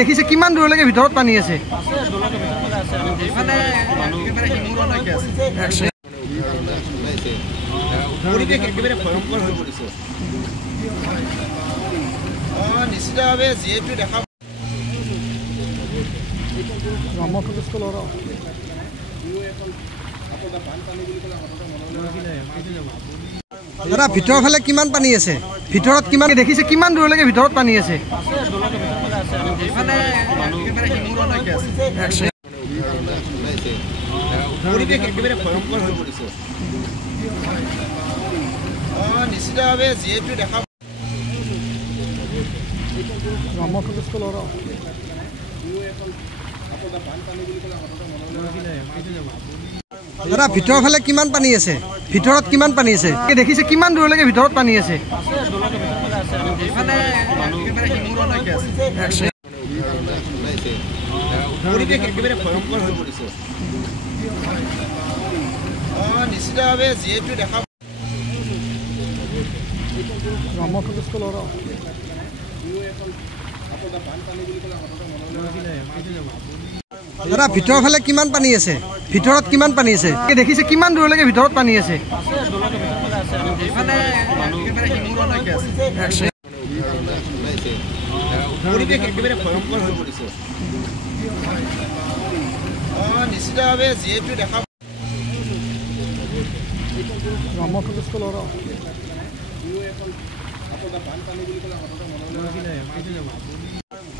দেখিছে কিমান দূৰলৈকে ভিতৰত পানী আছে নিশ্চিতভাৱে যিহেতু দেখা দাদা ভিতৰৰ ফালে কিমান পানী আছে ভিতৰত কিমান দেখিছে কিমান দূৰলৈকে ভিতৰত পানী আছে নিশ্চিতভাৱে যিহেতু দেখা দাদা ভিতৰৰ ফালে কিমান পানী আছে ভিতৰত কিমান পানী আছে দেখিছে কিমান দূৰলৈকে ভিতৰত পানী আছে নিশ্চিতভাৱে যিহেতু দেখা দাদা ভিতৰৰ ফালে কিমান পানী আছে ভিতৰত কিমান পানী আছে দেখিছে কিমান দূৰলৈকে ভিতৰত পানী আছে নিশ্চিতভাৱে যিহেতু দেখা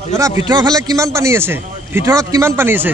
দাদা ভিতৰৰ ফালে কিমান পানী আছে ভিতৰত কিমান পানী আছে